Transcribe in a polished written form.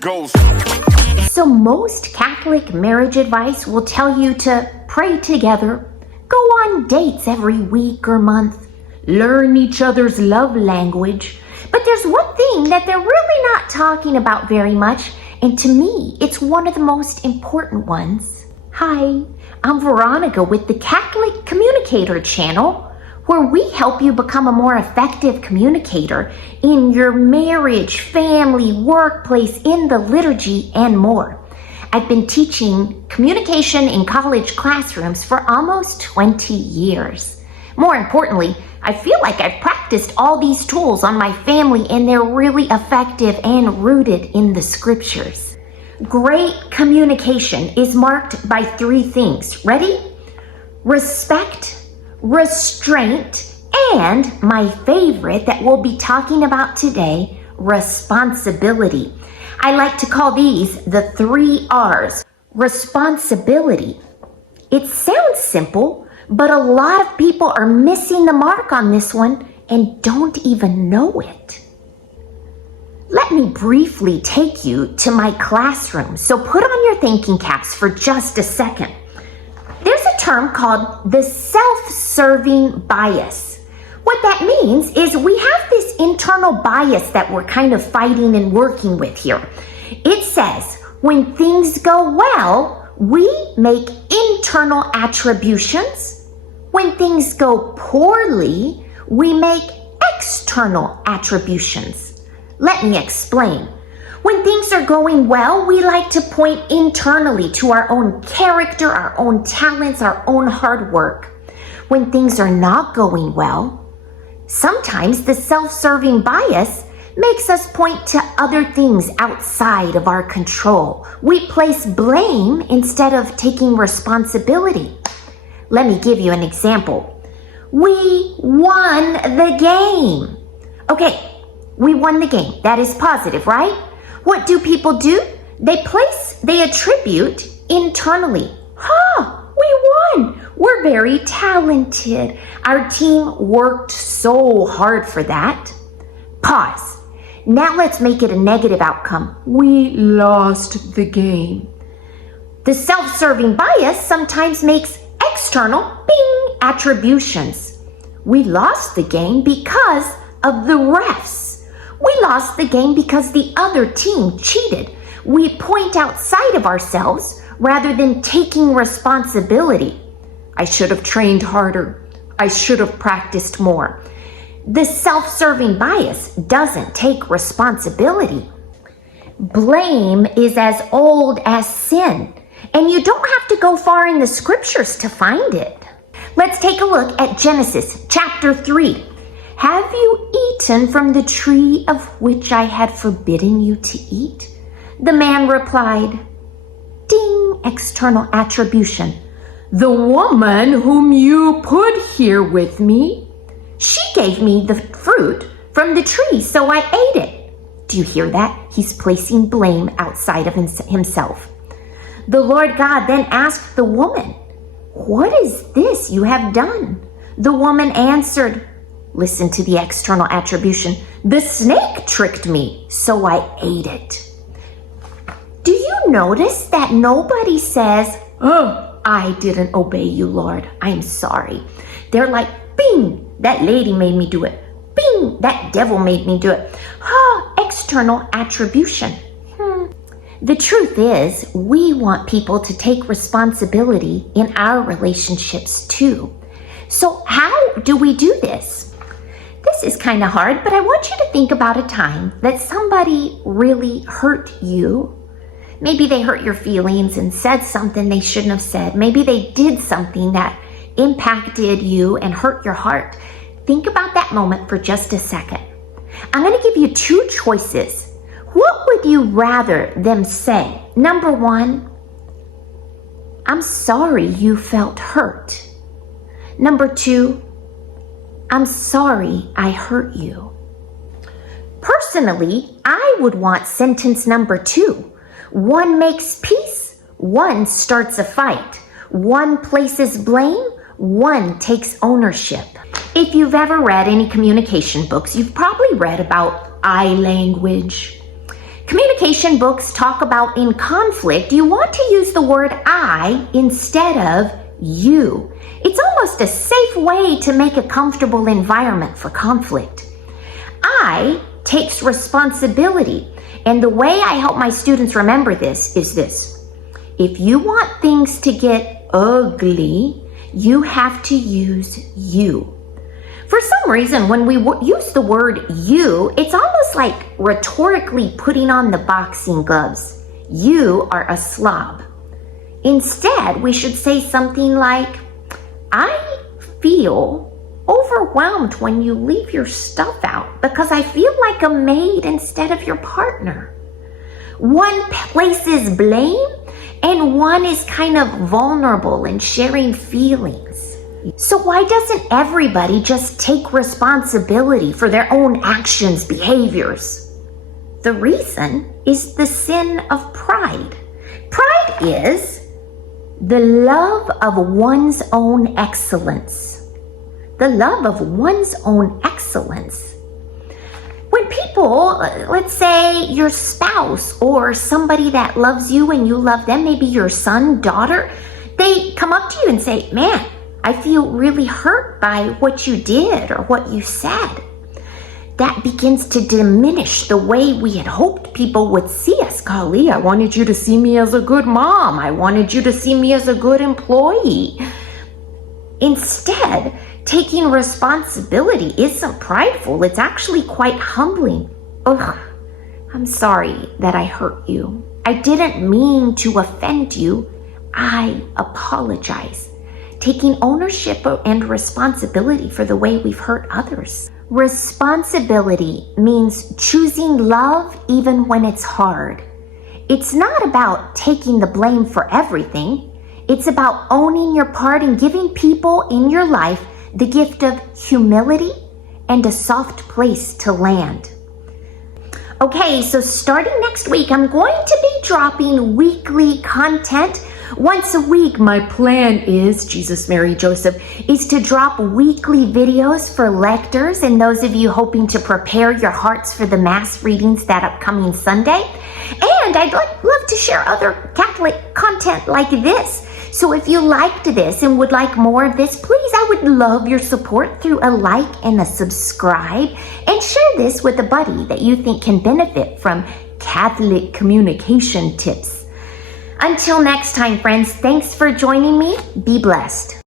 goes. So most Catholic marriage advice will tell you to pray together, go on dates every week or month, learn each other's love language. But there's one thing that they're really not talking about very much, and to me, it's one of the most important ones. Hi, I'm Veronica with the Catholic Communicator channel, where we help you become a more effective communicator in your marriage, family, workplace, in the liturgy, and more. I've been teaching communication in college classrooms for almost 20 years. More importantly, I feel like I've practiced all these tools on my family, and they're really effective and rooted in the scriptures. Great communication is marked by three things. Ready? Respect, restraint, and my favorite that we'll be talking about today, responsibility. I like to call these the 3 R's. Responsibility. It sounds simple, but a lot of people are missing the mark on this one and don't even know it. Let me briefly take you to my classroom, so put on your thinking caps for just a second. There's a term called the self-serving bias. What that means is we have this internal bias that we're kind of fighting and working with here. It says when things go well, we make internal attributions. When things go poorly, we make external attributions. Let me explain. When things are going well, we like to point internally to our own character, our own talents, our own hard work. When things are not going well, sometimes the self-serving bias makes us point to other things outside of our control. We place blame instead of taking responsibility. Let me give you an example. We won the game. Okay, we won the game. That is positive, right? What do people do? They attribute internally. We won. We're very talented. Our team worked so hard for that. Pause. Now let's make it a negative outcome. We lost the game. The self-serving bias sometimes makes external attributions. We lost the game because of the refs. We lost the game because the other team cheated. We point outside of ourselves rather than taking responsibility. I should have trained harder. I should have practiced more. The self-serving bias doesn't take responsibility. Blame is as old as sin, and you don't have to go far in the scriptures to find it. Let's take a look at Genesis chapter 3. Have you eaten from the tree of which I had forbidden you to eat? The man replied, ding, external attribution. The woman whom you put here with me, she gave me the fruit from the tree, so I ate it. Do you hear that? He's placing blame outside of himself. The Lord God then asked the woman, what is this you have done? The woman answered, listen to the external attribution. The snake tricked me, so I ate it. Do you notice that nobody says, I didn't obey you, Lord. I'm sorry. They're like, bing, that lady made me do it. Bing, that devil made me do it. External attribution. The truth is, we want people to take responsibility in our relationships too. So how do we do this? This is kind of hard, but I want you to think about a time that somebody really hurt you. Maybe they hurt your feelings and said something they shouldn't have said. Maybe they did something that impacted you and hurt your heart. Think about that moment for just a second. I'm going to give you 2 choices. What would you rather them say? Number 1, I'm sorry you felt hurt. Number 2, I'm sorry I hurt you. Personally, I would want sentence number 2. One makes peace, one starts a fight. One places blame, one takes ownership. If you've ever read any communication books, you've probably read about I language. communication books talk about in conflict, you want to use the word I instead of you. It's almost a safe way to make a comfortable environment for conflict. I takes responsibility, and the way I help my students remember this is this. If you want things to get ugly, you have to use you. For some reason, when we use the word you, it's almost like rhetorically putting on the boxing gloves. You are a slob. Instead, we should say something like, I feel overwhelmed when you leave your stuff out because I feel like a maid instead of your partner. One places blame and one is kind of vulnerable and sharing feelings. So why doesn't everybody just take responsibility for their own actions, behaviors? The reason is the sin of pride. Pride is the love of one's own excellence. The love of one's own excellence. When people, let's say your spouse or somebody that loves you and you love them, maybe your son, daughter, they come up to you and say, man, I feel really hurt by what you did or what you said. That begins to diminish the way we had hoped people would see us. Golly, I wanted you to see me as a good mom. I wanted you to see me as a good employee. Instead, taking responsibility isn't prideful. It's actually quite humbling. Ugh, I'm sorry that I hurt you. I didn't mean to offend you. I apologize. Taking ownership and responsibility for the way we've hurt others. Responsibility means choosing love even when it's hard. It's not about taking the blame for everything. It's about owning your part and giving people in your life the gift of humility and a soft place to land. Okay, so starting next week, I'm going to be dropping weekly content. Once a week, my plan is, Jesus, Mary, Joseph, is to drop weekly videos for lectors and those of you hoping to prepare your hearts for the Mass readings that upcoming Sunday. And I'd love to share other Catholic content like this. So if you liked this and would like more of this, please, I would love your support through a like and a subscribe. And share this with a buddy that you think can benefit from Catholic communication tips. Until next time, friends, thanks for joining me. Be blessed.